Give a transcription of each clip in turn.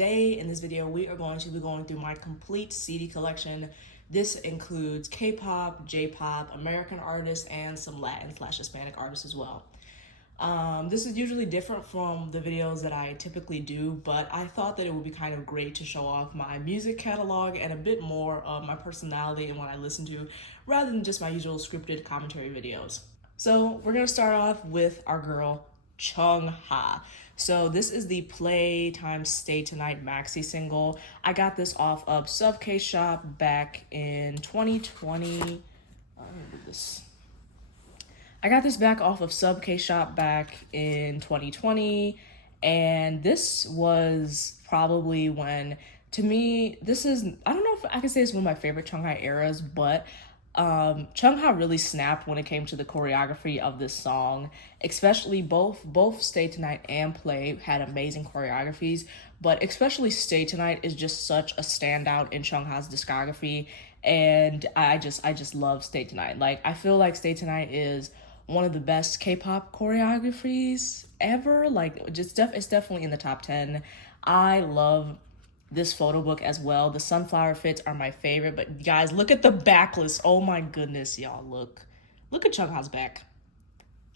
today in this video we are going to be going through my complete CD collection. This includes K-pop, J-pop, American artists, and some Latin/Hispanic artists as well. This is usually different from the videos that I typically do, but I thought that it would be kind of great to show off my music catalog and a bit more of my personality and what I listen to, rather than just my usual scripted commentary videos. So we're gonna start off with our girl, Chung Ha. So this is the Playtime Stay Tonight Maxi single. I got this off of Sub K Shop back in 2020. I got this back off of Sub K Shop back in 2020, and this was probably when, to me, this is, I don't know if I can say it's one of my favorite Chung Ha eras, but Chung Ha really snapped when it came to the choreography of this song, especially both Stay Tonight and Play had amazing choreographies, but especially Stay Tonight is just such a standout in Chung Ha's discography, and I just love Stay Tonight. Like, I feel like Stay Tonight is one of the best K-pop choreographies ever. Like, it's definitely in the top 10. I love this photo book as well. The sunflower fits are my favorite, but guys, look at the backlist. Oh my goodness, y'all, look at Chung Ha's back.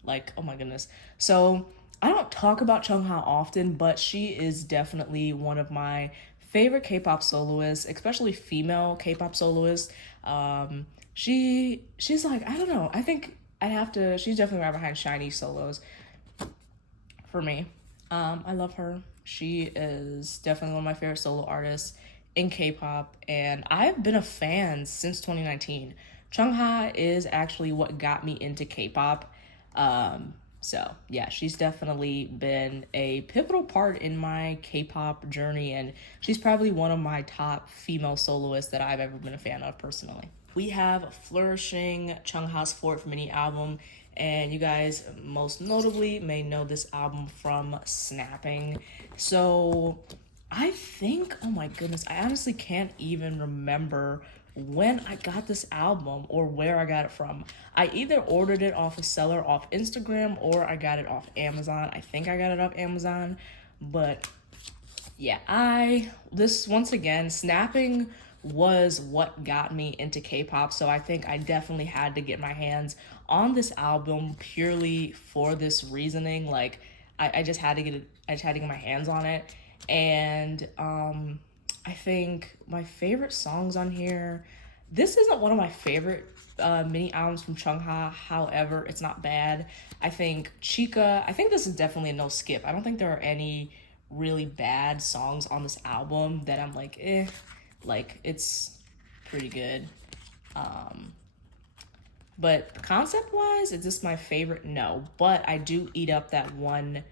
Like, oh my goodness. So I don't talk about Chung Ha often, but she is definitely one of my favorite K-pop soloists, especially female K-pop soloists. She's like, I don't know, I think she's definitely right behind SHINee solos for me. I love her. She is definitely one of my favorite solo artists in K-pop, and I've been a fan since 2019. Chung Ha is actually what got me into K-pop. So yeah, she's definitely been a pivotal part in my K-pop journey, and she's probably one of my top female soloists that I've ever been a fan of personally. We have Flourishing, Chung Ha's 4th mini album, and you guys most notably may know this album from Snapping. So I think, oh my goodness, I honestly can't even remember when I got this album or where I got it from. I either ordered it off a seller off Instagram or I got it off Amazon. I think I got it off Amazon, but yeah, once again, Snapping was what got me into K-pop, so I think I definitely had to get my hands on this album purely for this reasoning. Like, I just had to get my hands on it, and I think my favorite songs on here, this isn't one of my favorite mini albums from Chung Ha, however, it's not bad. I think Chica, I think this is definitely a no skip. I don't think there are any really bad songs on this album that I'm like, like, it's pretty good. But concept wise, is this my favorite? No, but I do eat up that one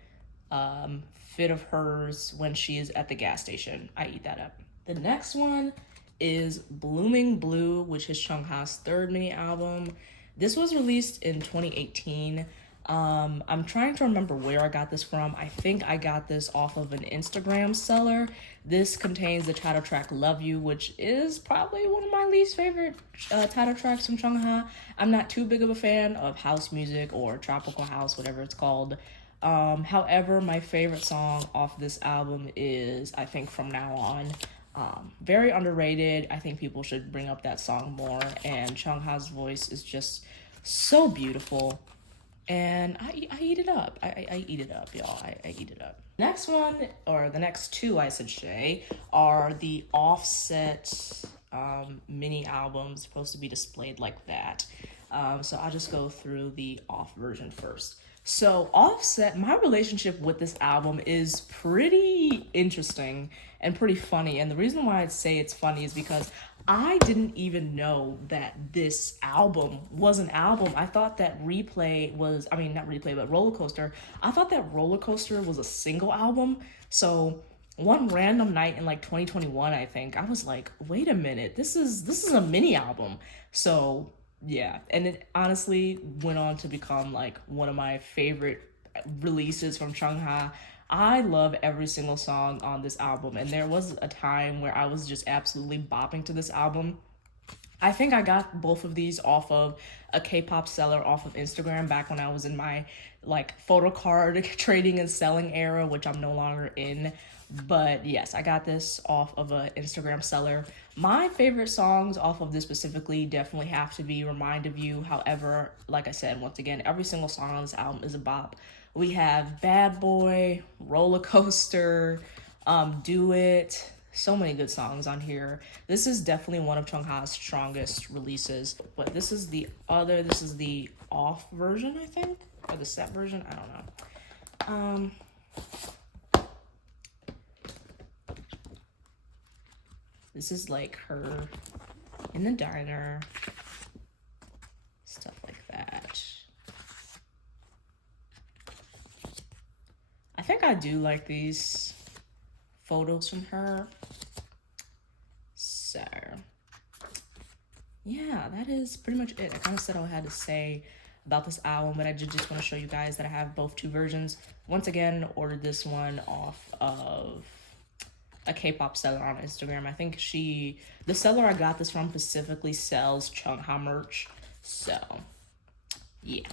fit of hers when she is at the gas station. I eat that up. The next one is Blooming Blue, which is Chung Ha's 3rd mini album. This was released in 2018. I'm trying to remember where I got this from. I think I got this off of an Instagram seller. This contains the title track Love You, which is probably one of my least favorite title tracks from Chung Ha. I'm not too big of a fan of house music or tropical house, whatever it's called. However, my favorite song off this album is, I think, From Now On. Very underrated. I think people should bring up that song more, and Chung Ha's voice is just so beautiful. And I eat it up. I eat it up, y'all. I eat it up. Next one, or the next two, I should say, are the Offset mini albums, supposed to be displayed like that. So I'll just go through the off version first. So Offset, my relationship with this album is pretty interesting and pretty funny. And the reason why I'd say it's funny is because I didn't even know that this album was an album. I thought that Replay was, I mean, not Replay, but Roller Coaster. I thought that Roller Coaster was a single album. So one random night in like 2021, I think, I was like, wait a minute, this is a mini album. So yeah, and it honestly went on to become like one of my favorite releases from Chung Ha. I love every single song on this album, and there was a time where I was just absolutely bopping to this album. I think I got both of these off of a K-pop seller off of Instagram back when I was in my like photo card trading and selling era, which I'm no longer in. But yes, I got this off of an Instagram seller. My favorite songs off of this specifically definitely have to be Remind of You. However, like I said, once again, every single song on this album is a bop. We have Bad Boy, Roller Coaster, Do It. So many good songs on here. This is definitely one of Chung Ha's strongest releases. But this is the off version, I think, or the set version. I don't know. This is like her in the diner, stuff like that. I think I do like these photos from her. So yeah, that is pretty much it. I kind of said all I had to say about this album, but I just want to show you guys that I have both two versions. Once again, ordered this one off of a K-pop seller on Instagram. I think the seller I got this from specifically sells Chung Ha merch. So yeah,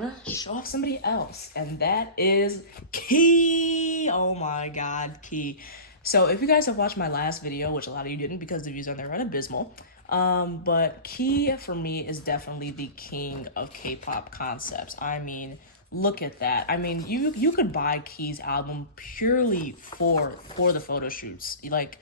I'm gonna show off somebody else, and that is Key. Oh my god, Key. So if you guys have watched my last video, which a lot of you didn't because the views on there are abysmal, but Key for me is definitely the king of K-pop concepts. I mean, look at that. I mean, you could buy Key's album purely for the photo shoots. Like,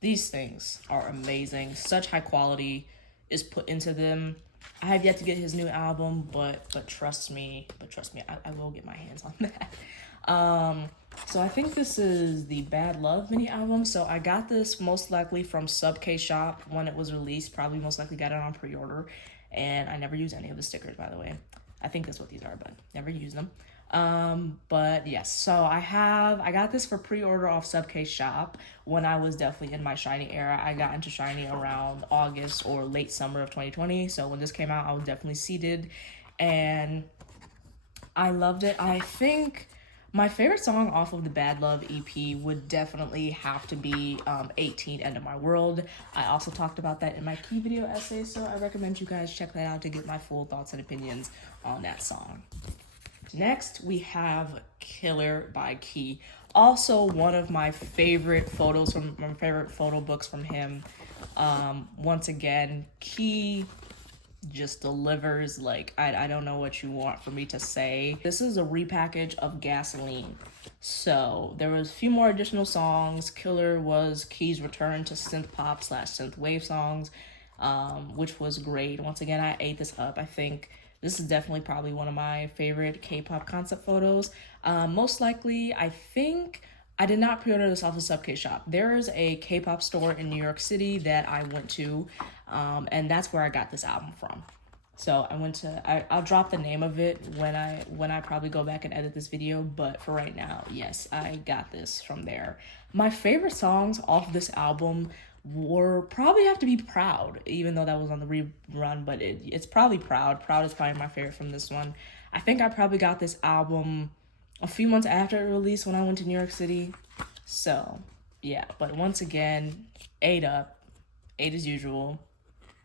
these things are amazing. Such high quality is put into them. I have yet to get his new album, but trust me, I will get my hands on that. So I think this is the Bad Love mini album. So I got this most likely from Sub K Shop when it was released. Probably most likely got it on pre-order, and I never use any of the stickers, by the way. I think that's what these are, but never use them. But yes, so I got this for pre-order off Sub K Shop when I was definitely in my SHINee era. I got into SHINee around August or late summer of 2020. So when this came out, I was definitely seated and I loved it. I think my favorite song off of the Bad Love EP would definitely have to be 18 End of My World. I also talked about that in my Key video essay, so I recommend you guys check that out to get my full thoughts and opinions on that song. Next, we have Killer by Key. Also one of my favorite photos from my favorite photo books from him. Once again, Key just delivers. Like, I don't know what you want for me to say. This is a repackage of Gasoline. So there was a few more additional songs. Killer was Key's return to synth pop / synth wave songs, which was great. Once again, I ate this up. I think this is definitely probably one of my favorite K-pop concept photos. Most likely, I think I did not pre-order this off of Sub K Shop. There is a K-pop store in New York City that I went to, and that's where I got this album from. So I went to, I'll drop the name of it when I probably go back and edit this video, but for right now, yes, I got this from there. My favorite songs off this album were probably have to be Proud, even though that was on the rerun, but it's probably Proud. Proud is probably my favorite from this one. I think I probably got this album a few months after it released when I went to New York City. So yeah, but once again, ate up, ate as usual.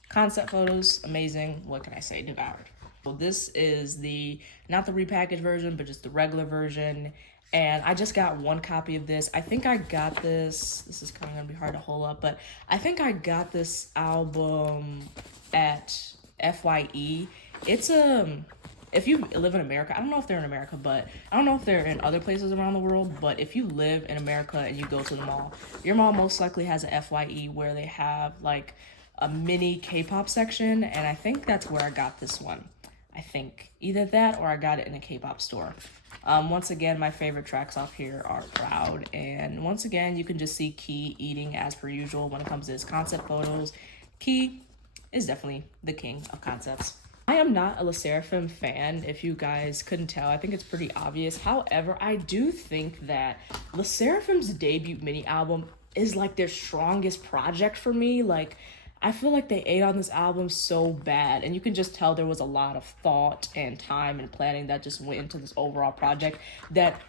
Concept photos, amazing. What can I say? Devoured. So this is not the repackaged version, but just the regular version. And I just got one copy of this. I think I got this is kind of gonna be hard to hold up, but I think I got this album at FYE. It's if you live in America, I don't know if they're in America, but I don't know if they're in other places around the world, but if you live in America and you go to the mall, your mall most likely has a FYE where they have like a mini K-pop section, and I think that's where I got this one. I think either that or I got it in a K-pop store. Once again, my favorite tracks off here are Proud, and once again, you can just see Key eating as per usual when it comes to his concept photos. Key is definitely the king of concepts. I am not a SSERAFIM fan, if you guys couldn't tell. I think it's pretty obvious. However, I do think that SSERAFIM's debut mini album is like their strongest project for me. Like, I feel like they ate on this album so bad, and you can just tell there was a lot of thought and time and planning that just went into this overall project that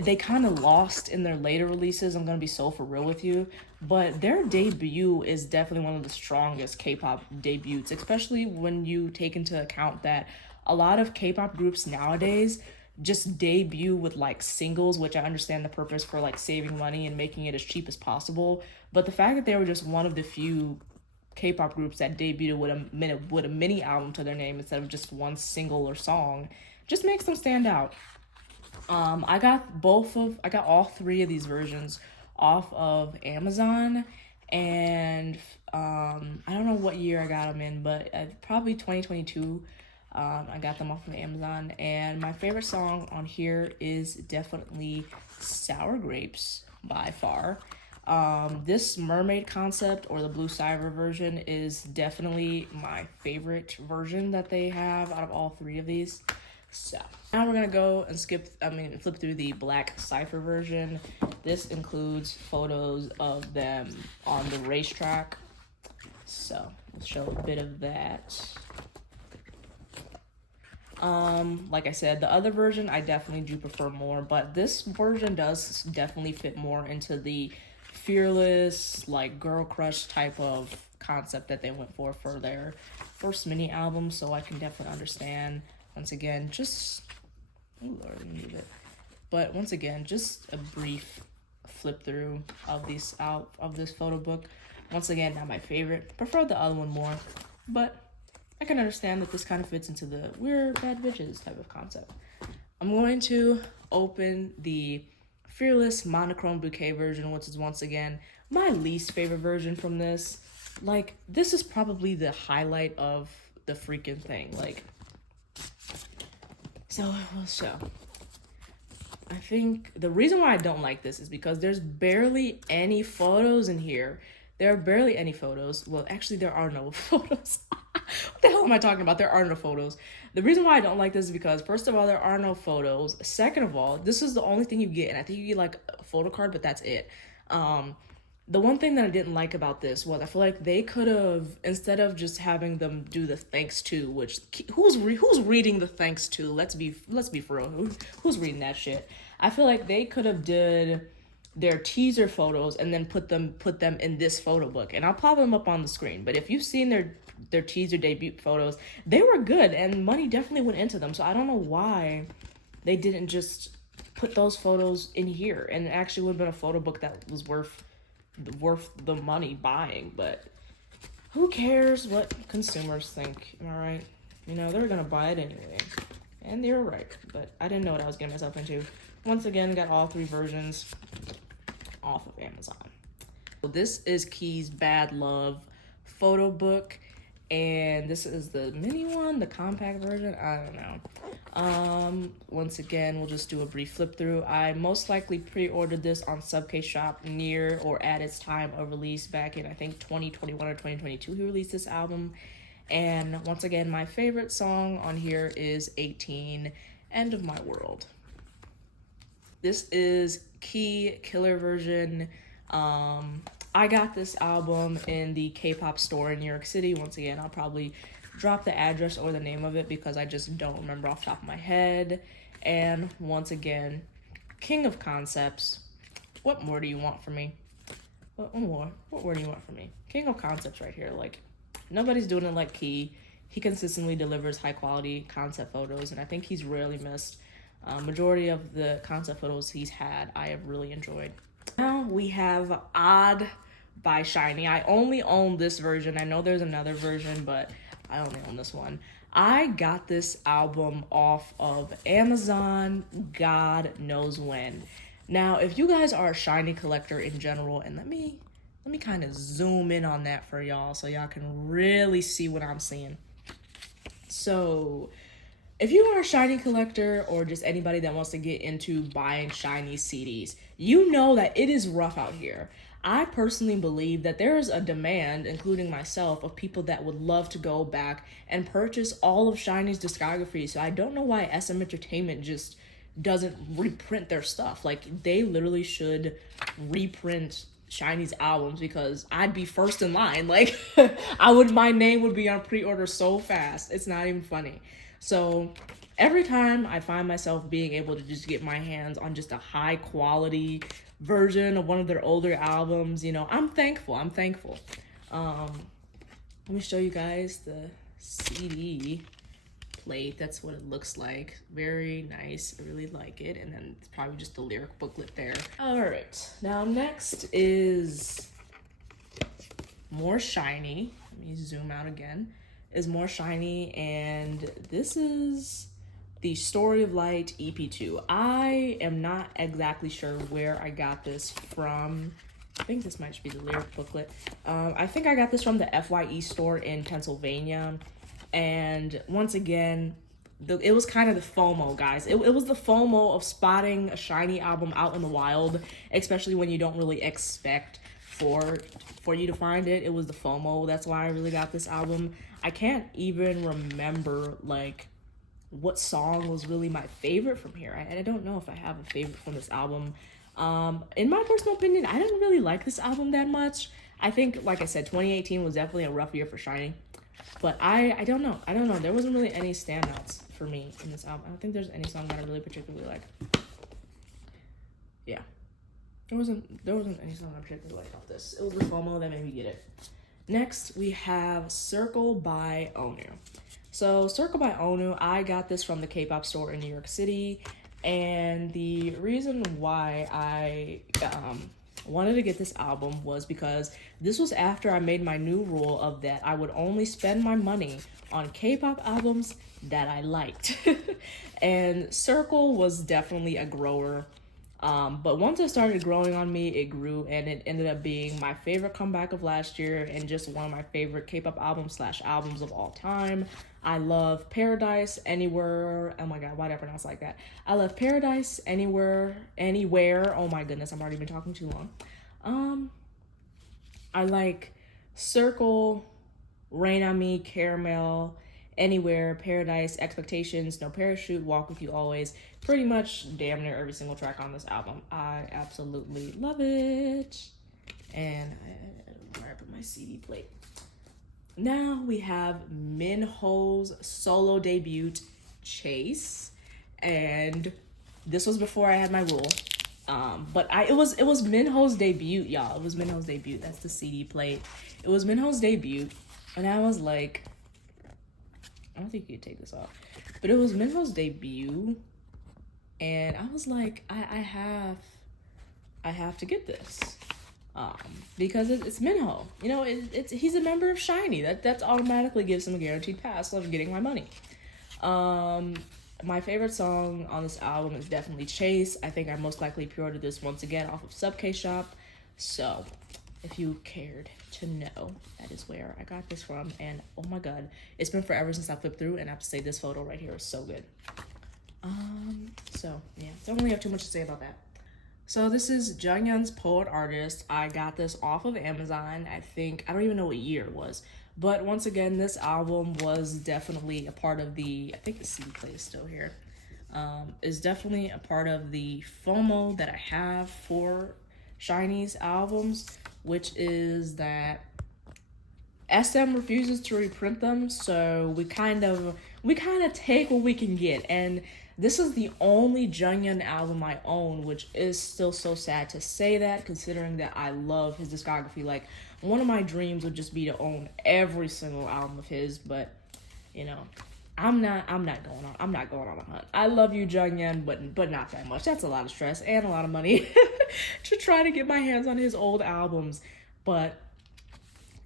they kind of lost in their later releases. I'm gonna be so for real with you, but their debut is definitely one of the strongest K-pop debuts, especially when you take into account that a lot of K-pop groups nowadays just debut with like singles, which I understand the purpose for like saving money and making it as cheap as possible. But the fact that they were just one of the few K-pop groups that debuted with a mini album to their name instead of just one single or song just makes them stand out. I got all three of these versions off of Amazon, and I don't know what year I got them in, but probably 2022. I got them off of Amazon, and my favorite song on here is definitely Sour Grapes by far. This mermaid concept, or the Blue Cyber version, is definitely my favorite version that they have out of all three of these. So now we're gonna go and flip through the Black Cypher version. This includes photos of them on the racetrack. So let's show a bit of that. Like I said, the other version I definitely do prefer more, but this version does definitely fit more into the fearless, like girl crush type of concept that they went for their first mini album. So I can definitely understand. Once again, just once again, just a brief flip through of this photo book. Once again, not my favorite. Prefer the other one more, but I can understand that this kind of fits into the we're bad bitches type of concept. I'm going to open the Fearless Monochrome Bouquet version, which is once again my least favorite version from this. Like, this is probably the highlight of the freaking thing. Like, so I think the reason why I don't like this is because there's barely any photos in here. There are barely any photos. Well, actually, there are no photos. What the hell am I talking about? There are no photos. The reason why I don't like this is because, first of all, there are no photos. Second of all, this is the only thing you get, and I think you get like a photo card, but that's it. The one thing that I didn't like about this was I feel like they could have, instead of just having them do the thanks to, which who's reading the thanks to? Let's be for real. Who's reading that shit? I feel like they could have did their teaser photos and then put them in this photo book, and I'll pop them up on the screen. But if you've seen their teaser debut photos, they were good and money definitely went into them. So I don't know why they didn't just put those photos in here, and it actually would have been a photo book that was worth the money buying. But who cares what consumers think? Am I right? You know, they're gonna buy it anyway, and they're right. But I didn't know what I was getting myself into. Once again, got all three versions off of Amazon. So this is Key's Bad Love photo book, and this is the mini one, the compact version. I don't know. Once again, we'll just do a brief flip through. I most likely pre-ordered this on Subcase Shop near or at its time of release back in, I think, 2021 or 2022 he released this album. And once again, my favorite song on here is 18, End of My World. This is Key Killer version. I got this album in the K-pop store in New York City. Once again, I'll probably drop the address or the name of it because I just don't remember off the top of my head. And once again, king of concepts. What more do you want from me? What more do you want from me? King of concepts right here. Like, nobody's doing it like Key. He consistently delivers high quality concept photos, and I think he's rarely missed. Majority of the concept photos he's had, I have really enjoyed. Now we have Odd by SHINee. I only own this version. I know there's another version, but I only own this one. I got this album off of Amazon, God knows when. Now, if you guys are a SHINee collector in general, and let me kind of zoom in on that for y'all so y'all can really see what I'm seeing. So, if you are a SHINee collector or just anybody that wants to get into buying SHINee CDs, you know that it is rough out here. I personally believe that there is a demand, including myself, of people that would love to go back and purchase all of SHINee's discography. So I don't know why SM Entertainment just doesn't reprint their stuff. Like, they literally should reprint SHINee's albums, because I'd be first in line. Like, my name would be on pre-order so fast. It's not even funny. So every time I find myself being able to just get my hands on just a high quality version of one of their older albums, you know, I'm thankful. Let me show you guys the CD plate. That's what it looks like. Very nice. I really like it. And then it's probably just the lyric booklet there. All right, now next is more SHINee. Let me zoom out again. Is more SHINee, and this is the Story of Light EP2. I am not exactly sure where I got this from. I think this might be the lyric booklet. I think I got this from the FYE store in Pennsylvania. And once again, it was kind of the FOMO, guys. It was the FOMO of spotting a SHINee album out in the wild, especially when you don't really expect for you to find it. It was the FOMO. That's why I really got this album. I can't even remember like what song was really my favorite from here. I don't know if I have a favorite from this album. In my personal opinion, I didn't really like this album that much. I think, like I said, 2018 was definitely a rough year for SHINee. But I don't know. There wasn't really any standouts for me in this album. I don't think there's any song that I really particularly like. Yeah. There wasn't any song I particularly liked off this. It was the FOMO that made me get it. Next, we have Circle by Onew. So Circle by Onew, I got this from the K-pop store in New York City. And the reason why I wanted to get this album was because this was after I made my new rule of that I would only spend my money on K-pop albums that I liked. And Circle was definitely a grower. But once it started growing on me, it grew, and it ended up being my favorite comeback of last year and just one of my favorite K-pop albums of all time. I love Paradise Anywhere. Oh my god, why did I pronounce it like that? I love Paradise Anywhere. Oh my goodness, I've already been talking too long. I like Circle, Rain on Me, Caramel, Anywhere, Paradise, Expectations, No Parachute, Walk With You Always. Pretty much damn near every single track on this album. I absolutely love it. And I don't know where I put my CD plate. Now we have Minho's solo debut, Chase. And this was before I had my rule. But it was Minho's debut, y'all. It was Minho's debut. That's the CD plate. It was Minho's debut. And I was like, I don't think you could take this off. But it was Minho's debut. And I was like, I have to get this. Because it's Minho. You know, he's a member of SHINee. That automatically gives him a guaranteed pass of getting my money. My favorite song on this album is definitely Chase. I think I most likely pre-ordered this once again off of Subk Shop. So if you cared to know, that is where I got this from. And oh my god, it's been forever since I flipped through, and I have to say this photo right here is so good. So yeah, don't really have too much to say about that. So this is Jonghyun's Poet Artist. I got this off of Amazon. I don't even know what year it was. But once again, this album was definitely a part of the, I think the CD play is still here, is definitely a part of the FOMO that I have for SHINee's albums, which is that SM refuses to reprint them, so we kind of take what we can get. And this is the only Jonghyun album I own, which is still so sad to say that, considering that I love his discography. Like, one of my dreams would just be to own every single album of his, but you know, I'm not going on a hunt. I love you, Jonghyun, but not that much. That's a lot of stress and a lot of money to try to get my hands on his old albums. But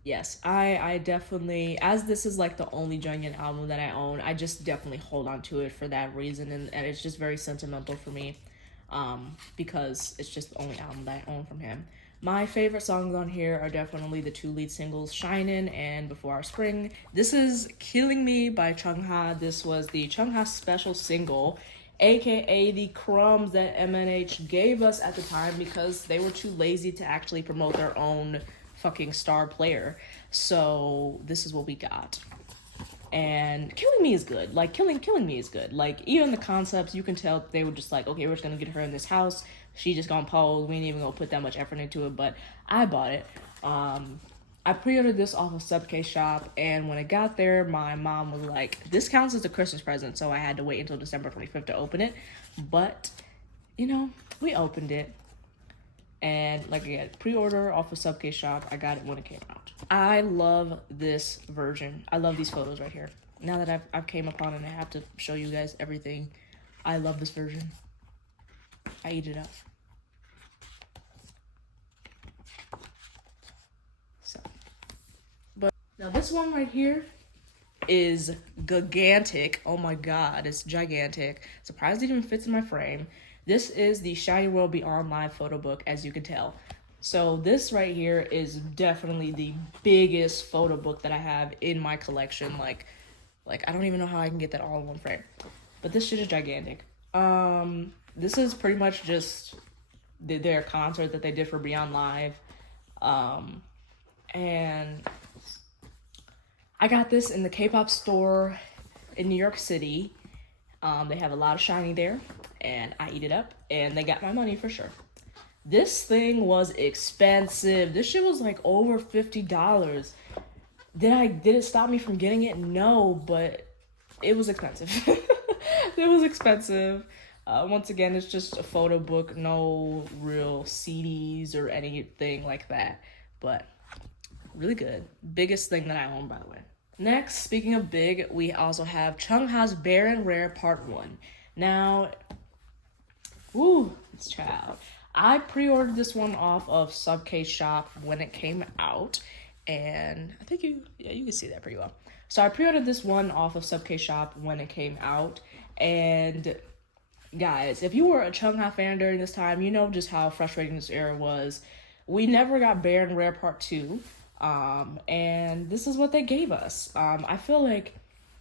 yes, I definitely, as this is like the only Jonghyun album that I own, I just definitely hold on to it for that reason, and it's just very sentimental for me, because it's just the only album that I own from him. My favorite songs on here are definitely the two lead singles, Shinin' and Before Our Spring. This is Killing Me by Chung Ha. This was the Chung Ha special single, aka the crumbs that MNH gave us at the time because they were too lazy to actually promote their own fucking star player. So this is what we got. And Killing Me is good. Like, Killing Me is good. Like, even the concepts, you can tell they were just like, okay, we're just gonna get her in this house. She just gonna pose. We ain't even gonna put that much effort into it, but I bought it. I pre-ordered this off of Subk Shop, and when it got there, my mom was like, this counts as a Christmas present, so I had to wait until December 25th to open it. But, you know, we opened it. And like again, pre-order off of Subk Shop. I got it when it came out. I love this version. I love these photos right here. now that I've came upon it, I have to show you guys everything. I love this version. I eat it up. So, but now this one right here is gigantic. Oh my god, it's gigantic. Surprised it even fits in my frame. This is the SHINee World Beyond Live photo book, as you can tell. So this right here is definitely the biggest photo book that I have in my collection. Like I don't even know how I can get that all in one frame. But this shit is gigantic. This is pretty much just their concert that they did for Beyond Live. And I got this in the K-pop store in New York City. They have a lot of SHINee there, and I eat it up, and they got my money for sure. This thing was expensive. This shit was like over $50. Did it stop me from getting it? No, but it was expensive. It was expensive. Once again, it's just a photo book, no real CDs or anything like that, but really good. Biggest thing that I own, by the way. Next, speaking of big, we also have Chung Ha's Bare and Rare Part 1. Now, this child. I pre-ordered this one off of Subcase Shop when it came out, and I think you can see that pretty well. So I pre-ordered this one off of Subcase Shop when it came out, and guys, if you were a Chung Ha fan during this time, you know just how frustrating this era was. We never got Bare and Rare Part 2, and this is what they gave us. I feel like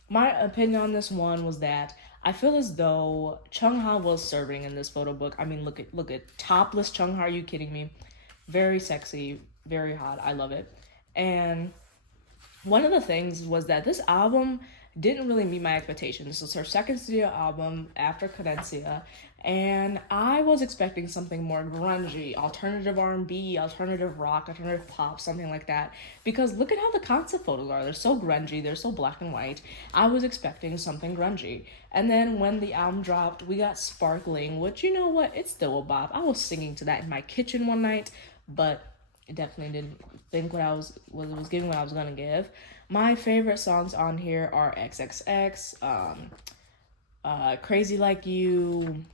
my opinion on this one was that I feel as though Chung Ha was serving in this photo book. I mean, look at topless Chung Ha. Are you kidding me? Very sexy, very hot. I love it. And one of the things was that this album didn't really meet my expectations. This was her second studio album after Querencia, and I was expecting something more grungy, alternative R&B, alternative rock, alternative pop, something like that. Because look at how the concept photos are. They're so grungy. They're so black and white. I was expecting something grungy. And then when the album dropped, we got Sparkling, which, you know what? It's still a bop. I was singing to that in my kitchen one night, but it definitely didn't think it was giving what I was going to give. My favorite songs on here are XXX, Crazy Like You.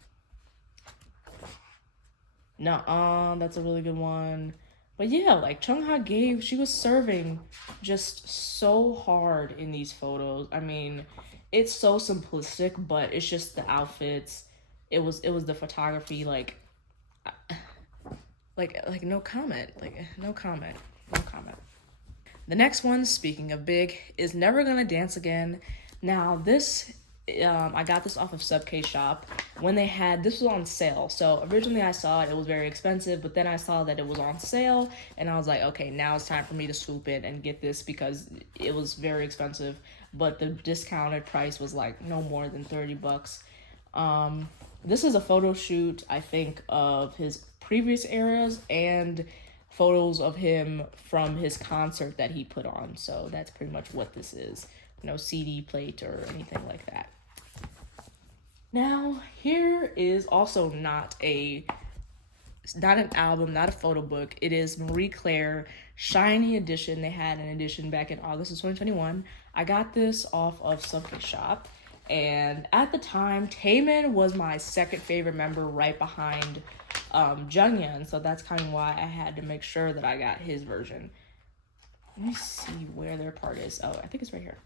That's a really good one. But yeah, like Chung Ha she was serving just so hard in these photos. I mean, it's so simplistic, but it's just the outfits. It was the photography, like no comment. No comment. The next one, speaking of big, is Never Gonna Dance Again. Now this, I got this off of Subcase Shop when this was on sale. So originally I saw it was very expensive, but then I saw that it was on sale, and I was like, okay, now it's time for me to swoop in and get this because it was very expensive, but the discounted price was like no more than $30. This is a photo shoot, I think, of his previous eras and photos of him from his concert that he put on. So that's pretty much what this is. No CD plate or anything like that. Now, here is also not an album, not a photo book. It is Marie Claire SHINee edition. They had an edition back in August of 2021. I got this off of Subcase Shop. And at the time, Taemin was my second favorite member right behind Jonghyun. So that's kind of why I had to make sure that I got his version. Let me see where their part is. Oh, I think it's right here.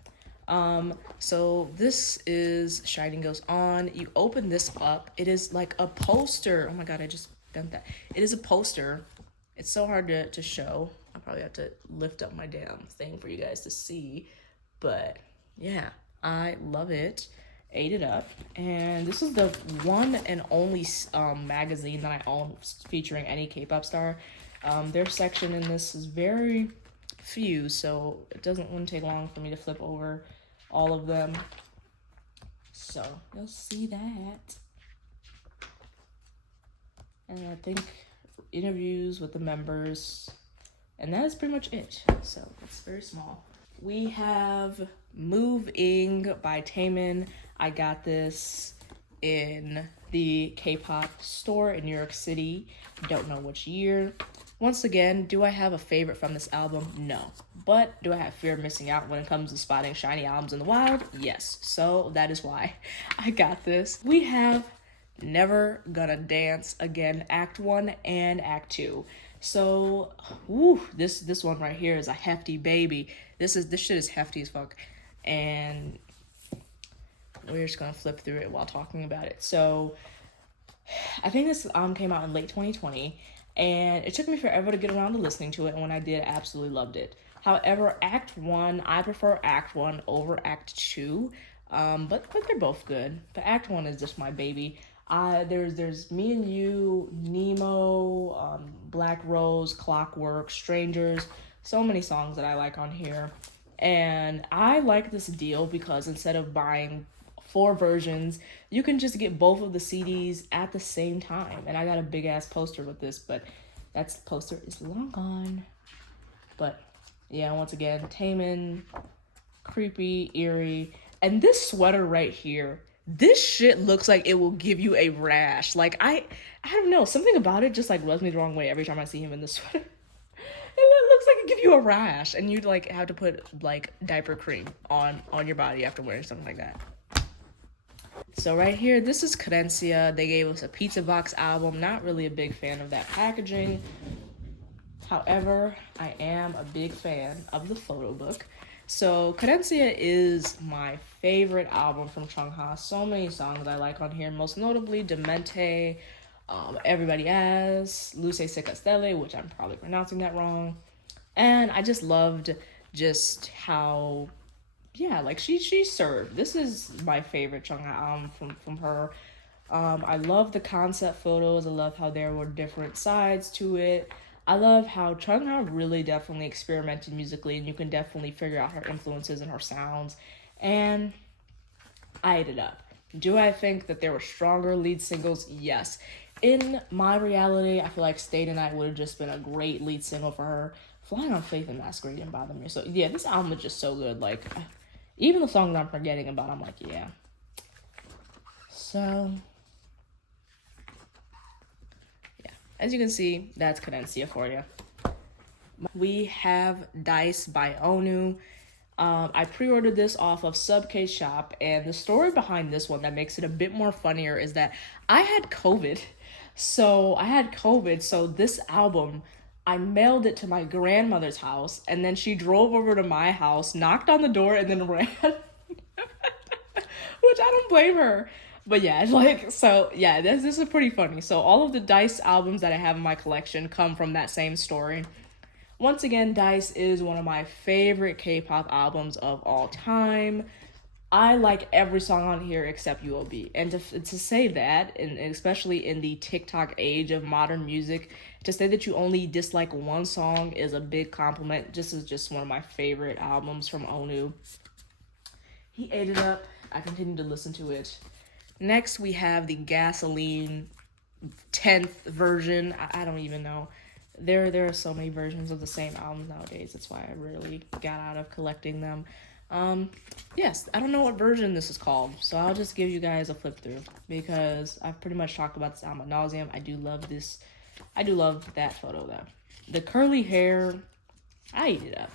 So this is Shining Goes On. You open this up. It is like a poster. Oh my god, I just done that. It is a poster. It's so hard to show. I probably have to lift up my damn thing for you guys to see. But yeah, I love it. Ate it up. And this is the one and only magazine that I own featuring any K-pop star. Their section in this is very few, so it wouldn't take long for me to flip over all of them. So you'll see that. And I think interviews with the members, and that is pretty much it. So it's very small. We have Moving by Taemin. I got this in the K-pop store in New York City. Don't know which year. Once again, do I have a favorite from this album? No. But do I have fear of missing out when it comes to spotting SHINee albums in the wild? Yes. So that is why I got this. We have Never Gonna Dance Again, Act 1 and Act 2. So, this one right here is a hefty baby. This shit is hefty as fuck. And we're just gonna flip through it while talking about it. So, I think this came out in late 2020, and it took me forever to get around to listening to it, and when I did, I absolutely loved it. However, Act 1, I prefer Act 1 over Act 2, but they're both good. But Act 1 is just my baby. There's Me and You, Nemo, Black Rose, Clockwork, Strangers, so many songs that I like on here. And I like this deal because instead of buying 4 versions, you can just get both of the CDs at the same time. And I got a big ass poster with this, but that poster is long gone. But yeah, once again, Taemin, creepy, eerie. And this sweater right here, this shit looks like it will give you a rash. Like, I don't know, something about it just like rubs me the wrong way every time I see him in this sweater. It looks like it gives you a rash, and you'd like have to put like diaper cream on your body after wearing something like that. So right here, this is Querencia. They gave us a pizza box album. Not really a big fan of that packaging. However, I am a big fan of the photo book. So Querencia is my favorite album from Chung Ha. So many songs I like on here, most notably Demente, Everybody As, Luce Se Castelle, which I'm probably pronouncing that wrong. And I just loved just how, yeah, like she served. This is my favorite Chung Ha album from her. I love the concept photos. I love how there were different sides to it. I love how Chung Ha really definitely experimented musically, and you can definitely figure out her influences and her sounds. And I ate it up. Do I think that there were stronger lead singles? Yes. In my reality, I feel like Stay the Night would have just been a great lead single for her. Flying on Faith and Masquerade didn't bother me. So yeah, this album is just so good. Like, even the songs I'm forgetting about, I'm like, yeah. So, yeah. As you can see, that's Querencia for you. We have Dice by Onew. I pre-ordered this off of Subcase Shop, and the story behind this one that makes it a bit more funnier is that I had COVID. So this album, I mailed it to my grandmother's house, and then she drove over to my house, knocked on the door, and then ran. Which I don't blame her. But yeah, like, so yeah, this is pretty funny. So all of the Dice albums that I have in my collection come from that same story. Once again, Dice is one of my favorite K-pop albums of all time. I like every song on here except UOB. And to say that, and especially in the TikTok age of modern music, to say that you only dislike one song is a big compliment. This is just one of my favorite albums from Onew. He ate it up. I continue to listen to it. Next, we have the Gasoline 10th version. I don't even know. There are so many versions of the same album nowadays. That's why I really got out of collecting them. Yes, I don't know what version this is called, so I'll just give you guys a flip through because I've pretty much talked about this album ad nauseum. I do love this. I do love that photo though. The curly hair, I ate it up.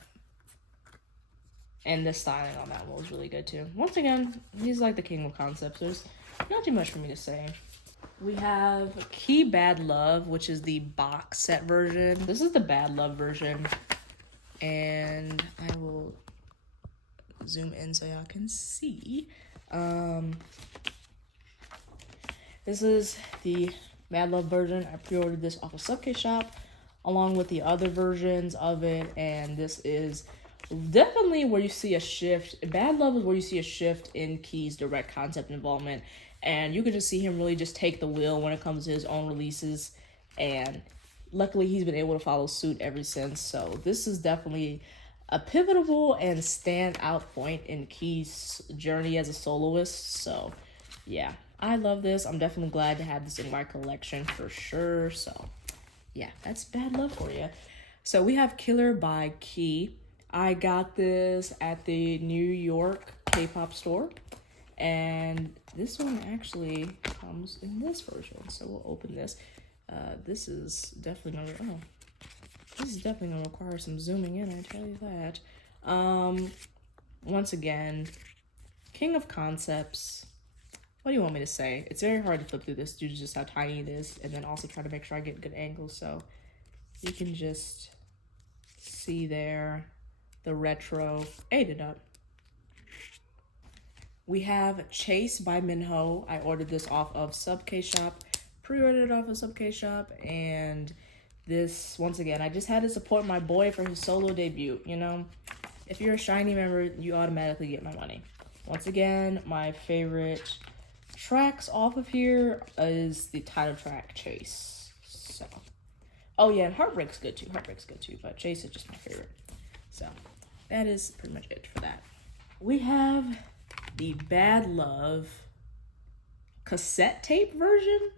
And the styling on that one was really good too. Once again, he's like the king of concepts. There's not too much for me to say. We have Key Bad Love, which is the box set version. This is the Bad Love version. And I will zoom in so y'all can see. This is the Bad Love version. I pre-ordered this off of Subcase Shop along with the other versions of it. And this is definitely where you see a shift. Bad Love is where you see a shift in Key's direct concept involvement. And you can just see him really just take the wheel when it comes to his own releases. And luckily, he's been able to follow suit ever since. So this is definitely a pivotal and standout point in Key's journey as a soloist. So yeah, I love this. I'm definitely glad to have this in my collection for sure. So yeah, that's Bad Love for you. So we have Killer by Key. I got this at the New York K-pop store. And this one actually comes in this version. So we'll open this. This is definitely number, This is definitely gonna require some zooming in, I tell you that. Once again, King of Concepts. What do you want me to say? It's very hard to flip through this due to just how tiny it is, and then also try to make sure I get good angles. So you can just see there the retro. Ate it up. We have Chase by Minho. I ordered this off of Sub K Shop, pre-ordered it off of Sub K Shop, and this, once again, I just had to support my boy for his solo debut. You know, if you're a SHINee member, you automatically get my money. Once again, my favorite tracks off of here is the title track, Chase. So, oh yeah, and Heartbreak's good too. Heartbreak's good too, but Chase is just my favorite. So, that is pretty much it for that. We have the Bad Love cassette tape version.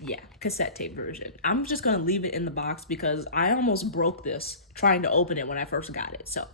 Yeah, cassette tape version. I'm just gonna leave it in the box because I almost broke this trying to open it when I first got it. So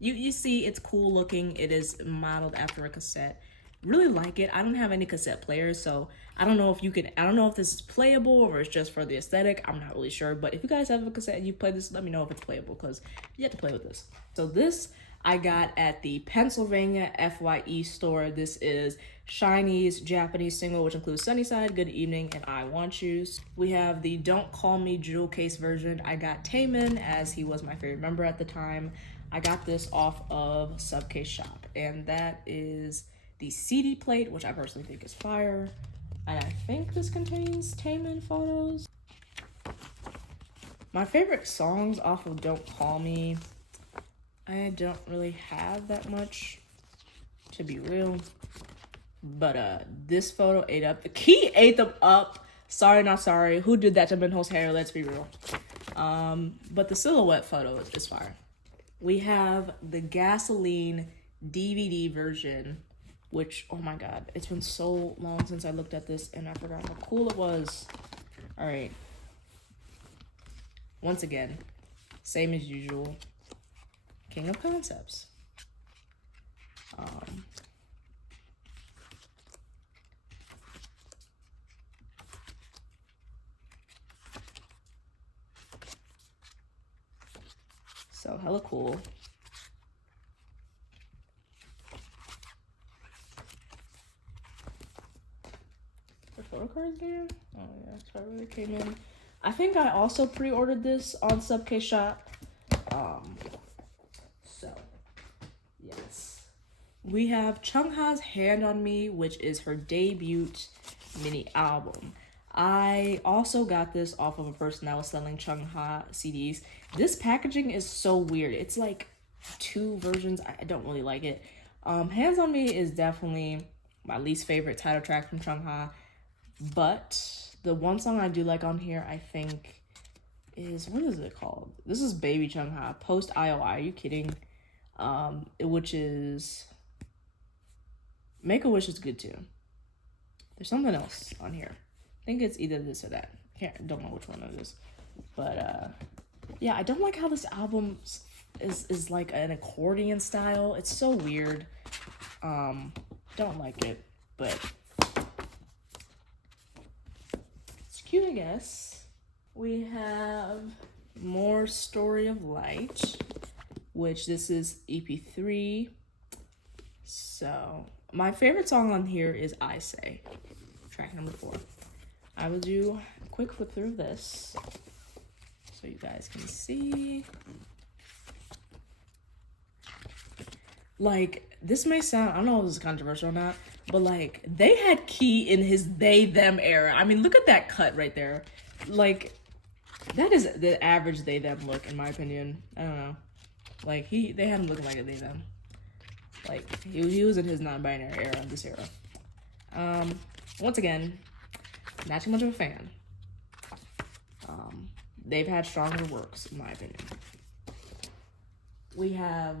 you see it's cool looking. It is modeled after a cassette. Really like it. I don't have any cassette players, so I don't know if you can, I don't know if this is playable or it's just for the aesthetic. I'm not really sure, but if you guys have a cassette and you play this, let me know if it's playable because you have to play with this. So this I got at the Pennsylvania FYE store. This is SHINee's Japanese single, which includes Sunnyside, Good Evening, and I Want You. We have the Don't Call Me jewel case version. I got Taemin, as he was my favorite member at the time. I got this off of Sub K Shop, and that is the CD plate, which I personally think is fire. And I think this contains Taemin photos. My favorite songs off of Don't Call Me, I don't really have that much, to be real. But this photo ate up. The key ate them up. Sorry, not sorry. Who did that to Minho's hair? Let's be real. But the silhouette photo is just fire. We have the Gasoline DVD version, which, oh my god, it's been so long since I looked at this and I forgot how cool it was. All right. Once again, same as usual. King of Concepts. So hella cool. The photo cards there? Oh yeah, that's probably really came in. I think I also pre-ordered this on Sub K Shop. So yes. We have Chung Ha's Hand on Me, which is her debut mini album. I also got this off of a person that was selling Chung Ha CDs. This packaging is so weird. It's like two versions. I don't really like it. Hands on Me is definitely my least favorite title track from Chung Ha. But the one song I do like on here, I think, is, what is it called? This is Baby Chung Ha, Post IOI. Are you kidding? Which is, Make a Wish is good too. There's something else on here. I think it's either this or that. Don't know which one it is. But yeah, I don't like how this album is like an accordion style. It's so weird. Don't like it, but it's cute, I guess. We have more Story of Light, which this is EP3. So my favorite song on here is I Say, track number 4. I will do a quick flip through of this so you guys can see. Like, this may sound, I don't know if this is controversial or not, but like, they had Key in his they them era. I mean, look at that cut right there. Like, that is the average they them look, in my opinion. I don't know. Like, they had him looking like a they them. Like, he was in his non-binary era, this era. Once again, not too much of a fan. They've had stronger works, in my opinion. We have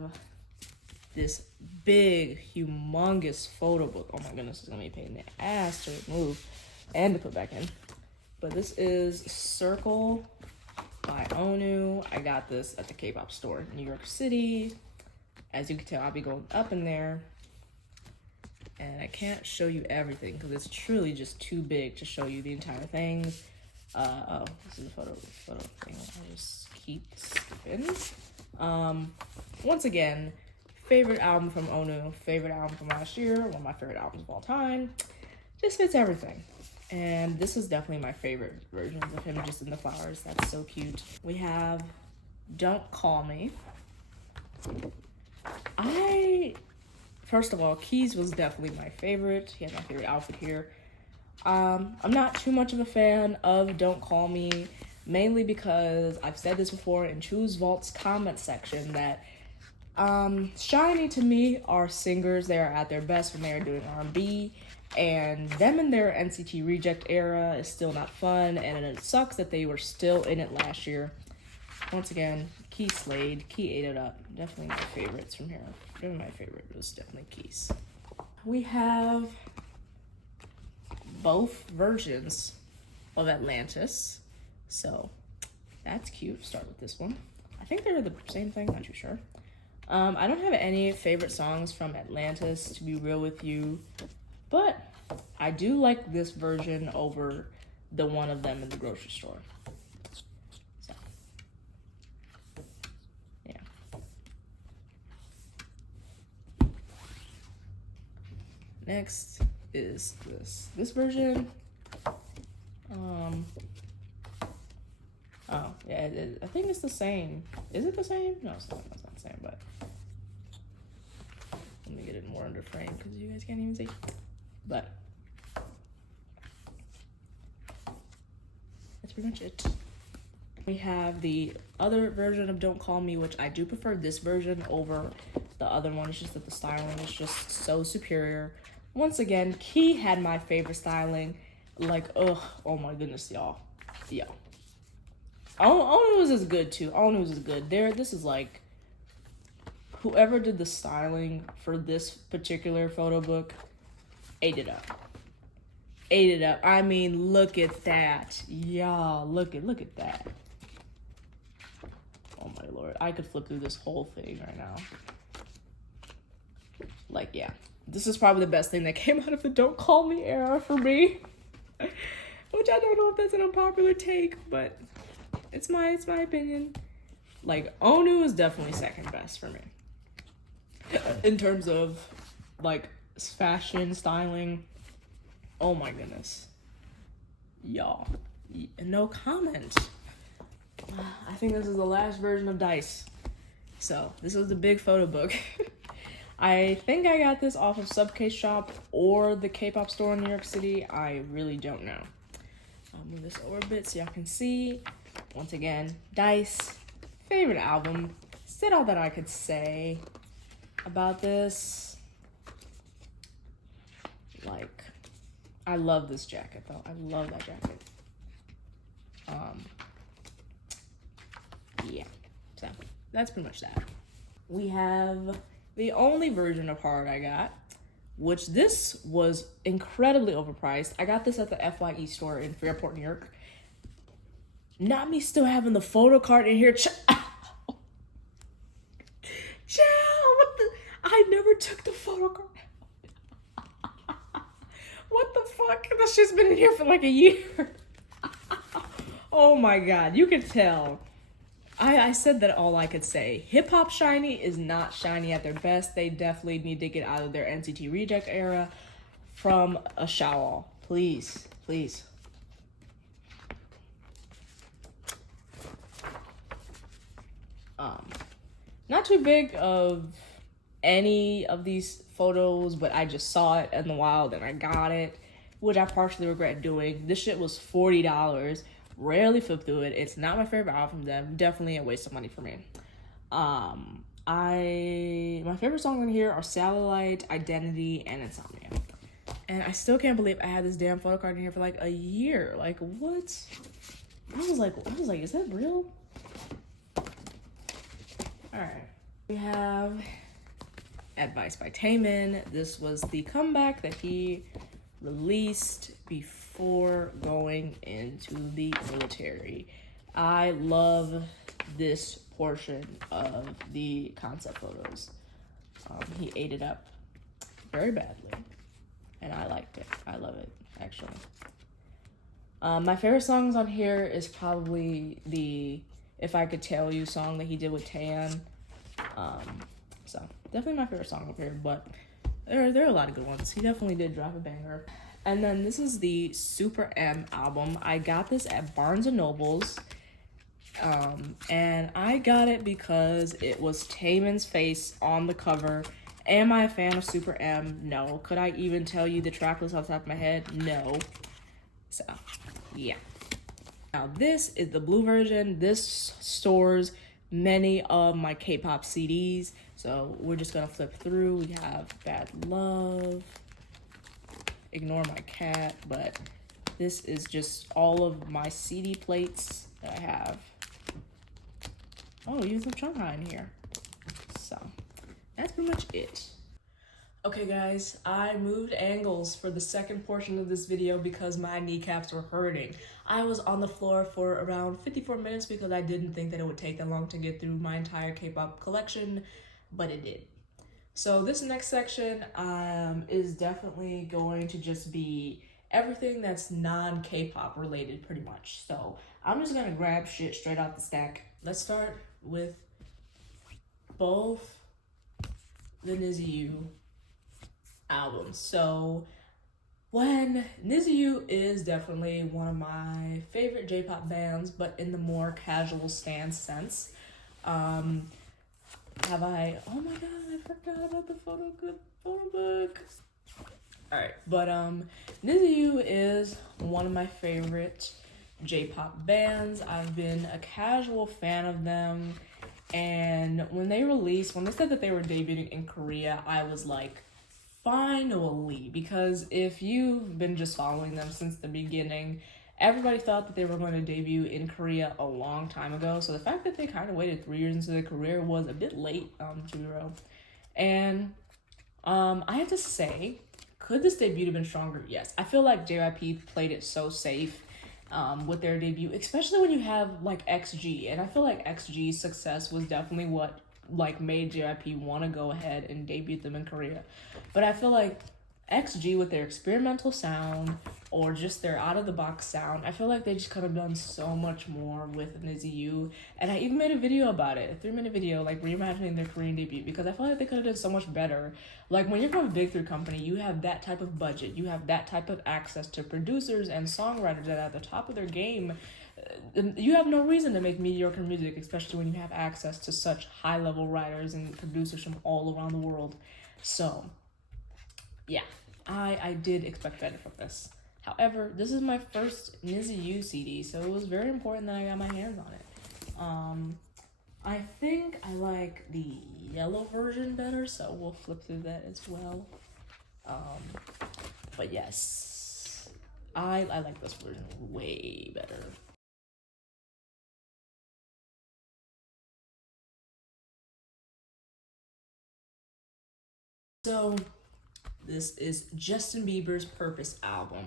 this big, humongous photo book. Oh my goodness, it's gonna be a pain in the ass to remove and to put back in. But this is Circle by Onew. I got this at the K-pop store in New York City. As you can tell, I'll be going up in there. And I can't show you everything because it's truly just too big to show you the entire thing. Oh, this is a photo thing. I just keep skipping. Once again, favorite album from Onew, favorite album from last year, one of my favorite albums of all time. Just fits everything. And this is definitely my favorite versions of him just in the flowers. That's so cute. We have Don't Call Me. First of all, Keys was definitely my favorite. He had my favorite outfit here. I'm not too much of a fan of Don't Call Me, mainly because I've said this before in Choose Vault's comment section that SHINee to me are singers. They are at their best when they are doing R&B, and them in their NCT Reject era is still not fun, and it sucks that they were still in it last year. Once again, Key slayed. Key ate it up. Definitely my favorites from here. My favorite was definitely Keys. We have both versions of Atlantis, so that's cute. Start with this one. I think they're the same thing, not too sure. I don't have any favorite songs from Atlantis, to be real with you, but I do like this version over the one of them in the grocery store. So, yeah. Next is this version. Oh yeah, I think it's the same. Is it the same? No, it's not the same, but let me get it more under frame because you guys can't even see. But that's pretty much it. We have the other version of Don't Call Me, which I do prefer this version over the other one. It's just that the styling is just so superior. Once again, Key had my favorite styling. Like, ugh, oh my goodness, y'all. Yeah. Onew was as good too. Onew was as good. This is like, whoever did the styling for this particular photo book ate it up. Ate it up. I mean, look at that. Y'all, look at that. Oh my lord. I could flip through this whole thing right now. Like, yeah. This is probably the best thing that came out of the Don't Call Me era for me. Which I don't know if that's an unpopular take, but it's my opinion. Like, Onew is definitely second best for me. In terms of, like, fashion, styling. Oh my goodness. Y'all. No comment. I think this is the last version of Dice. So, this is the big photo book. I think I got this off of Subcase Shop or the K-pop store in New York City. I really don't know. I'll move this over a bit so y'all can see. Once again, Dice, favorite album. Said all that I could say about this. Like, I love this jacket though. I love that jacket. Yeah, so that's pretty much that. We have the only version of Hard I got, which this was incredibly overpriced. I got this at the FYE store in Fairport, New York. Not me still having the photo card in here. Child, what the? I never took the photo card. What the fuck? That shit's been in here for like a year. Oh my god, you could tell. I said that all I could say. Hip-hop SHINee is not SHINee at their best. They definitely need to get out of their NCT Reject era from a shower. Please, please. Not too big of any of these photos, but I just saw it in the wild and I got it, which I partially regret doing. This shit was $40. Rarely flip through it. It's not my favorite album from them. Definitely a waste of money for me. My favorite songs on here are Satellite, Identity, and Insomnia. And I still can't believe I had this damn photo card in here for like a year. Like, what? I was like, is that real? Alright. We have Advice by Taemin. This was the comeback that he released before going into the military. I love this portion of the concept photos. He ate it up very badly, and I liked it. I love it, actually. My favorite songs on here is probably the If I Could Tell You song that he did with Taemin. So definitely my favorite song up here, but there are a lot of good ones. He definitely did drop a banger. And then this is the SuperM album. I got this at Barnes & Noble's. And I got it because it was Taemin's face on the cover. Am I a fan of SuperM? No. Could I even tell you the track list off the top of my head? No. So, yeah. Now this is the blue version. This stores many of my K-pop CDs. So we're just gonna flip through. We have Bad Love. Ignore my cat, but this is just all of my CD plates that I have. Oh, use some Chung Ha in here. So that's pretty much it. Okay guys, I moved angles for the second portion of this video because my kneecaps were hurting. I was on the floor for around 54 minutes because I didn't think that it would take that long to get through my entire K-pop collection, but it did. So this next section is definitely going to just be everything that's non-K-pop related pretty much. So I'm just gonna grab shit straight out the stack. Let's start with both the NiziU albums. So when NiziU is definitely one of my favorite J-pop bands, but in the more casual stance sense. Oh my god, I forgot about the photo book. Alright, but NiziU is one of my favorite J-pop bands. I've been a casual fan of them, and when they said that they were debuting in Korea, I was like, finally, because if you've been just following them since the beginning, everybody thought that they were going to debut in Korea a long time ago. So the fact that they kind of waited 3 years into their career was a bit late, to be real. And I have to say, could this debut have been stronger? Yes. I feel like JYP played it so safe with their debut, especially when you have like XG. And I feel like XG's success was definitely what like made JYP want to go ahead and debut them in Korea. But I feel like XG with their experimental sound or just their out-of-the-box sound, I feel like they just could have done so much more with NiziU. And I even made a video about it, a 3-minute video, like reimagining their Korean debut, because I feel like they could have done so much better. Like when you're from a big 3 company, you have that type of budget, you have that type of access to producers and songwriters that are at the top of their game. You have no reason to make mediocre music, especially when you have access to such high-level writers and producers from all around the world. So yeah, I did expect better from this. However, this is my first NiziU CD, so it was very important that I got my hands on it. I think I like the yellow version better, so we'll flip through that as well. But yes, I like this version way better. So this is Justin Bieber's Purpose album.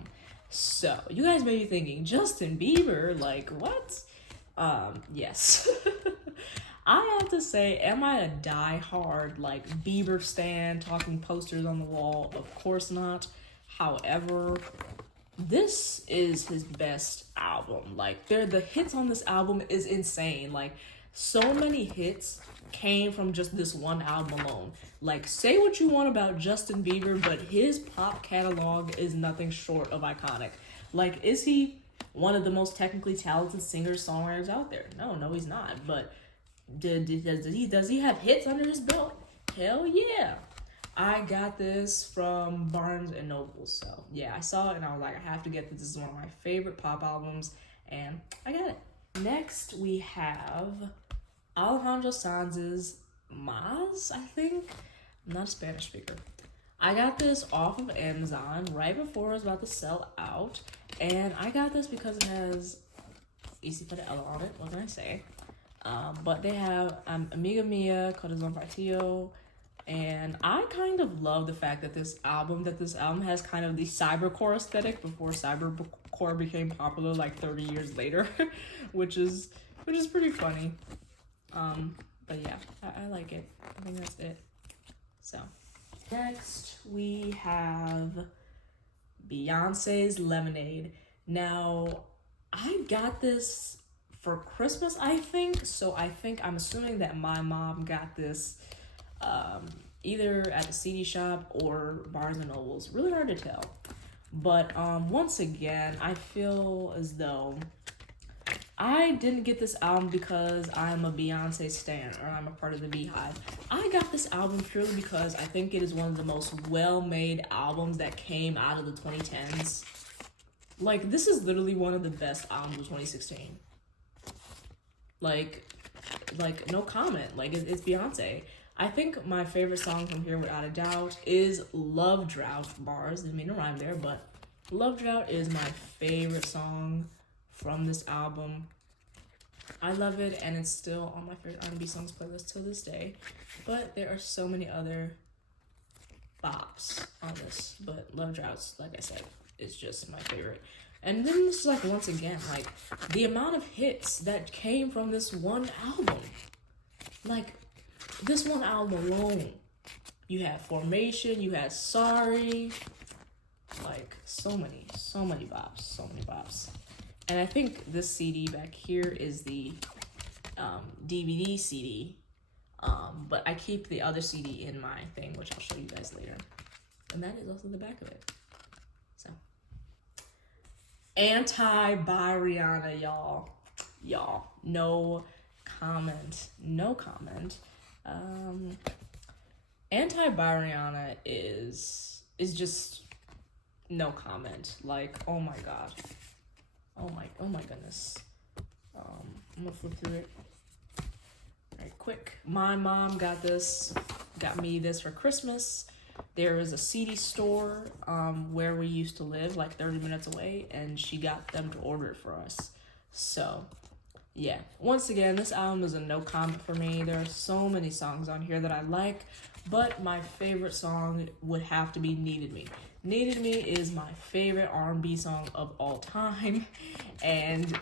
So you guys may be thinking, Justin Bieber, like what? Yes. I have to say, am I a die-hard like Bieber stan talking posters on the wall? Of course not. However, this is his best album. Like the hits on this album is insane. Like so many hits came from just this one album alone. Like, say what you want about Justin Bieber, but his pop catalog is nothing short of iconic. Like, is he one of the most technically talented singer-songwriters out there? No, he's not. But does he have hits under his belt? Hell yeah. I got this from Barnes & Noble. So, yeah, I saw it and I was like, I have to get this. This is one of my favorite pop albums, and I got it. Next, we have Alejandro Sanz's Maz, I think. I'm not a Spanish speaker. I got this off of Amazon right before it was about to sell out. And I got this because it has Easy for the Ella on it. What can I say? But they have Amiga Mia, Corazon Partido. And I kind of love the fact that this album has kind of the cybercore aesthetic before cybercore became popular like 30 years later, which is pretty funny. But yeah, I like it. I think that's it. So next we have Beyonce's Lemonade. Now, I got this for Christmas, I think. So I'm assuming that my mom got this either at the CD shop or Barnes and Nobles. Really hard to tell. But once again, I feel as though I didn't get this album because I'm a Beyonce stan or I'm a part of the Beehive. I got this album purely because I think it is one of the most well-made albums that came out of the 2010s. Like, this is literally one of the best albums of 2016. Like no comment. Like, it's Beyonce. I think my favorite song from here, without a doubt, is Love Drought. Bars, didn't mean to rhyme there, but Love Drought is my favorite song from this album. I love it, and it's still on my favorite R&B songs playlist till this day. But there are so many other bops on this. But Love Droughts, like I said, is just my favorite. And then this is like, once again, like the amount of hits that came from this one album. Like, this one album alone. You had Formation, you had Sorry. Like, so many bops. And I think this CD back here is the DVD CD. But I keep the other CD in my thing, which I'll show you guys later. And that is also the back of it. So, Anti by Rihanna, y'all. No comment. Anti by Rihanna is just no comment. Like, oh my god. Oh my goodness. I'm gonna flip through it right quick. My mom got me this for Christmas. There is a CD store where we used to live, like 30 minutes away, and she got them to order it for us. So yeah, once again, this album is a no comment for me. There are so many songs on here that I like, but my favorite song would have to be Needed Me. Needed Me is my favorite R&B song of all time, and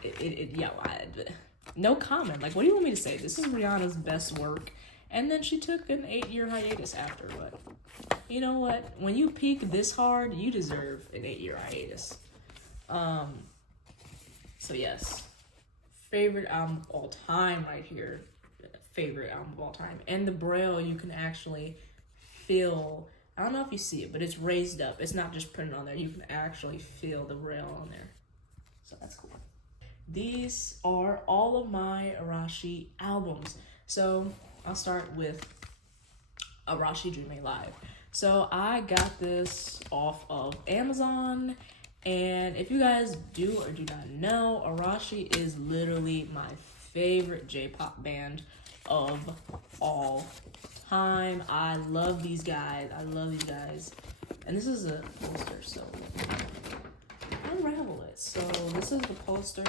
no comment. Like, what do you want me to say? This is Rihanna's best work, and then she took an 8-year hiatus after, but you know what? When you peak this hard, you deserve an 8-year hiatus. So yes, favorite album of all time right here. Favorite album of all time. And the braille, you can actually feel, I don't know if you see it, but it's raised up. It's not just printed on there. You can actually feel the braille on there. So that's cool. These are all of my ARASHI albums. So I'll start with ARASHI Dream Made Live. So I got this off of Amazon, and if you guys do or do not know, ARASHI is literally my favorite J-pop band of all time. I love these guys. And this is a poster, so unravel it. So this is the poster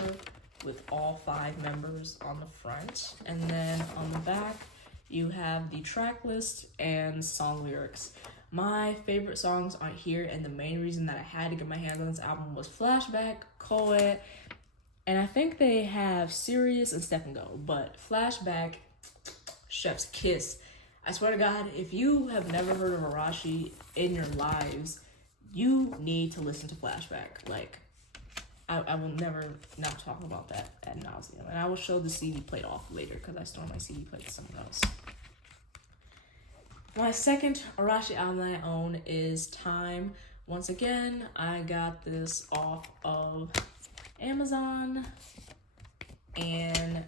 with all 5 members on the front, and then on the back you have the track list and song lyrics. My favorite songs on here, and the main reason that I had to get my hands on this album, was Flashback, Koe, and I think they have Serious and Step and Go, but Flashback, chef's kiss. I swear to God, if you have never heard of ARASHI in your lives, you need to listen to Flashback. Like, I will never not talk about that ad nauseum. And I will show the CD plate off later because I stole my CD plate to someone else. My second ARASHI album that I own is Time. Once again, I got this off of Amazon. And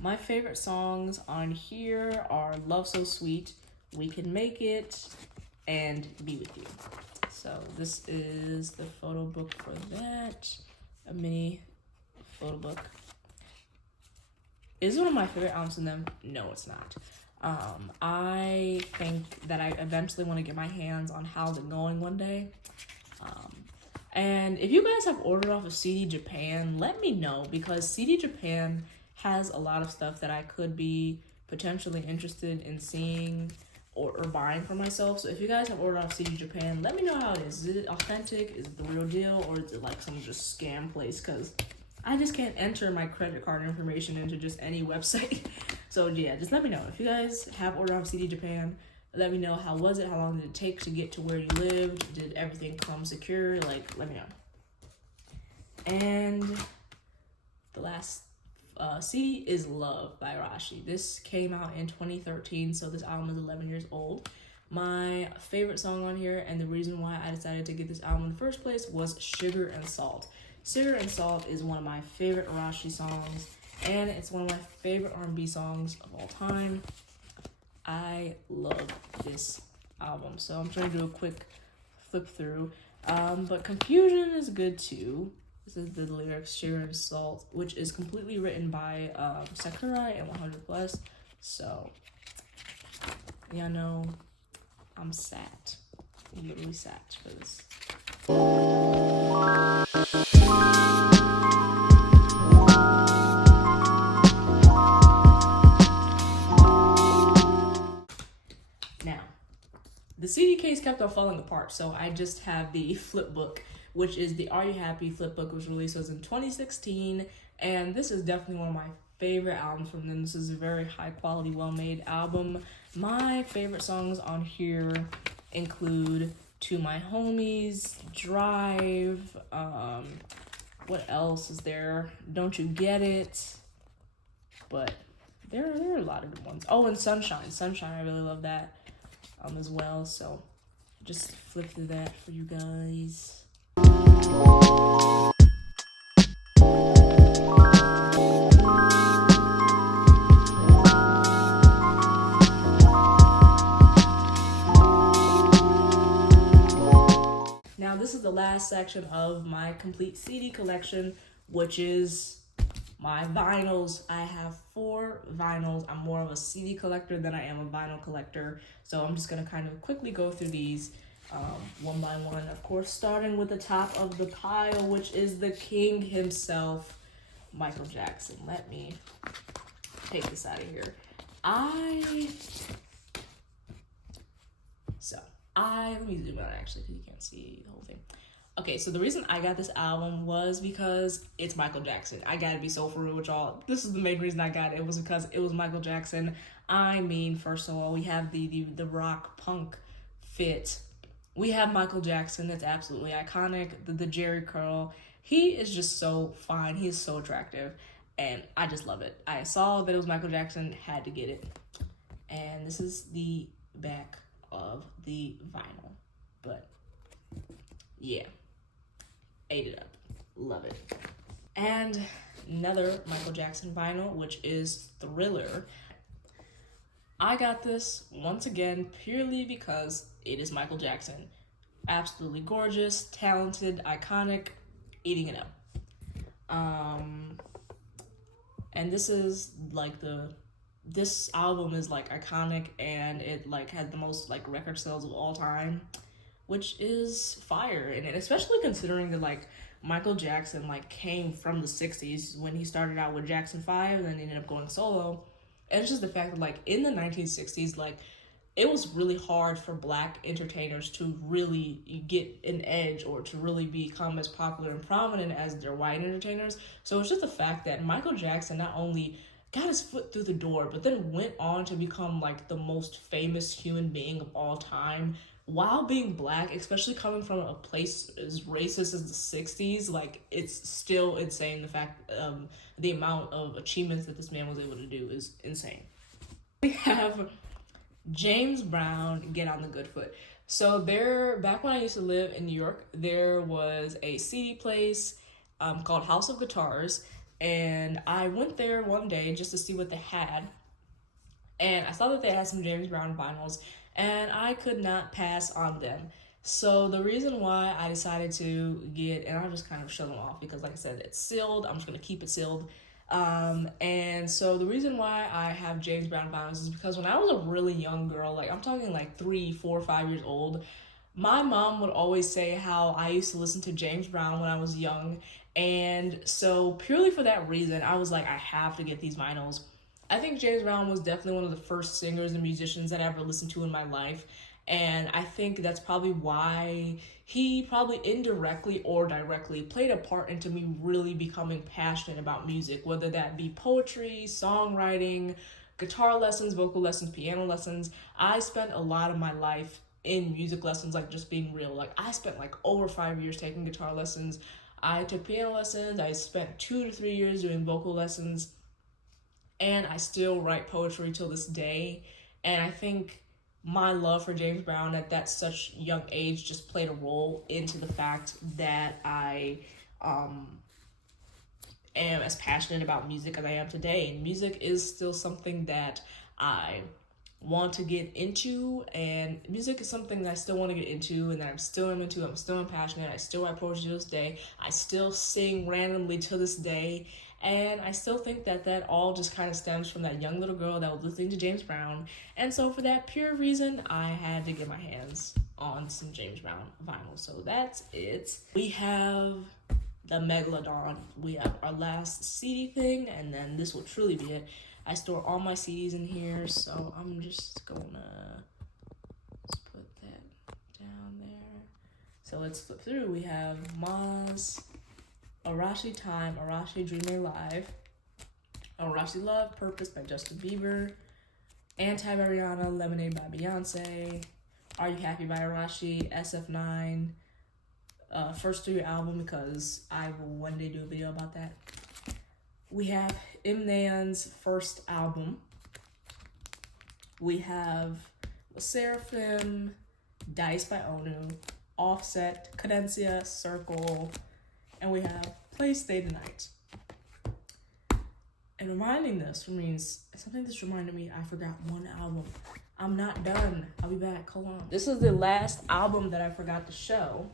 my favorite songs on here are Love So Sweet, We Can Make It, and Be With You. So this is the photo book for that. A mini photo book. Is it one of my favorite albums in them? No, it's not. I think that I eventually want to get my hands on How's It Going one day. And if you guys have ordered off of CD Japan, let me know, because CD Japan has a lot of stuff that I could be potentially interested in seeing or buying for myself. So if you guys have ordered off CD Japan, let me know how it is. Is it authentic? Is it the real deal? Or is it like some just scam place? Because I just can't enter my credit card information into just any website. So yeah, just let me know. If you guys have ordered off CD Japan, let me know, how was it? How long did it take to get to where you lived? Did everything come secure? Like, let me know. And the last CD is Love by ARASHI. This came out in 2013, so this album is 11 years old. My favorite song on here, and the reason why I decided to get this album in the first place, was Sugar and Salt. Sugar and Salt is one of my favorite ARASHI songs, and it's one of my favorite R&B songs of all time. I love this album, so I'm trying to do a quick flip through. But Confusion is good too. This is the lyrics, Sugar and Salt, which is completely written by Sakurai and 100+. So, y'all know I'm sat. I'm literally sat for this. Now, the CD case kept on falling apart, so I just have the flip book, which is the Are You Happy flip book, which released in 2016, and this is definitely one of my favorite albums from them. This is a very high quality, well made album. My favorite songs on here include To My Homies, Drive, what else is there? Don't You Get It? But there are a lot of good ones. Oh, and Sunshine. Sunshine, I really love that as well. So just flip through that for you guys. Now this is the last section of my complete CD collection, which is my vinyls. I have 4 vinyls. I'm more of a CD collector than I am a vinyl collector, so I'm just gonna kind of quickly go through these one by one. Of course, starting with the top of the pile, which is the king himself, Michael Jackson. Let me take this out of here. Let me zoom out actually, because you can't see the whole thing. Okay, so the reason I got this album was because it's Michael Jackson. I gotta be so for real with y'all. This is the main reason I got it. It was because it was Michael Jackson. I mean, first of all, we have the rock punk fit. We have Michael Jackson. That's absolutely iconic. The Jerry curl. He is just so fine. He is so attractive, and I just love it. I saw that it was Michael Jackson, had to get it. And this is the back of the vinyl. But yeah, ate it up. Love it. And another Michael Jackson vinyl, which is Thriller. I got this once again purely because it is Michael Jackson. Absolutely gorgeous, talented, iconic, eating it up. And this is like this album is like iconic, and it like had the most like record sales of all time, which is fire. And especially considering that like Michael Jackson like came from the 60s when he started out with Jackson 5 and then ended up going solo. And it's just the fact that like in the 1960s, like it was really hard for Black entertainers to really get an edge or to really become as popular and prominent as their white entertainers. So it's just the fact that Michael Jackson not only got his foot through the door, but then went on to become like the most famous human being of all time while being Black, especially coming from a place as racist as the 60s. Like, it's still insane. The fact, the amount of achievements that this man was able to do is insane. We have James Brown, Get on the Good Foot. So back when I used to live in New York, there was a CD place called House of Guitars, and I went there one day just to see what they had, and I saw that they had some James Brown vinyls, and I could not pass on them. So the reason why I decided to get, and I'll just kind of show them off because like I said, it's sealed. I'm just going to keep it sealed. And so the reason why I have James Brown vinyls is because when I was a really young girl, like I'm talking like 3, 4, 5 years old, my mom would always say how I used to listen to James Brown when I was young. And so purely for that reason, I was like, I have to get these vinyls. I think James Brown was definitely one of the first singers and musicians that I ever listened to in my life. And I think that's probably why he probably indirectly or directly played a part into me really becoming passionate about music, whether that be poetry, songwriting, guitar lessons, vocal lessons, piano lessons. I spent a lot of my life in music lessons, like just being real. Like I spent like over 5 years taking guitar lessons. I took piano lessons. I spent 2 to 3 years doing vocal lessons, and I still write poetry till this day. And I think my love for James Brown at that such young age just played a role into the fact that I am as passionate about music as I am today. And music is still something that I want to get into, and music is something that I still want to get into and that I'm still into. I'm still passionate. I still write poetry to this day. I still sing randomly to this day, and I still think that that all just kind of stems from that young little girl that was listening to James Brown. And so for that pure reason, I had to get my hands on some James Brown vinyl. So that's it. We have the Megalodon. We have our last CD thing, and then this will truly be it. I store all my CDs in here, so I'm just gonna put that down there. So let's flip through. We have Maz, ARASHI Time, ARASHI Dream Made Live, ARASHI Love, Purpose by Justin Bieber, Anti by Rihanna, Lemonade by Beyonce, Are You Happy by ARASHI, SF9, first studio album, because I will one day do a video about that. We have Nayeon's first album. We have SSERAFIM, Dice by Onew, Offset, Querencia, Circle, and we have Play Stay the Night. And reminding this means something that's reminded me I forgot one album. I'm not done. I'll be back. Hold on. This is the last album that I forgot to show,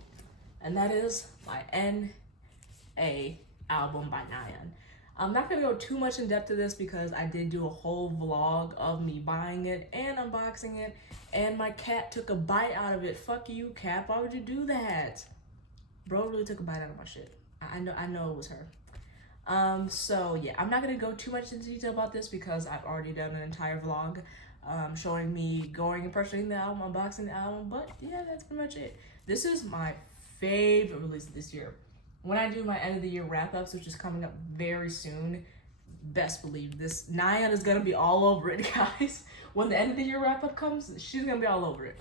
and that is my NA album by Nayeon. I'm not going to go too much in depth to this because I did do a whole vlog of me buying it and unboxing it, and my cat took a bite out of it. Fuck you, cat. Why would you do that? Bro really took a bite out of my shit. I know it was her. So yeah, I'm not going to go too much into detail about this because I've already done an entire vlog showing me going and purchasing the album, unboxing the album, but yeah, that's pretty much it. This is my favorite release this year. When I do my end of the year wrap-ups, which is coming up very soon, best believe this Nayeon is gonna be all over it, guys. When the end of the year wrap-up comes, she's gonna be all over it.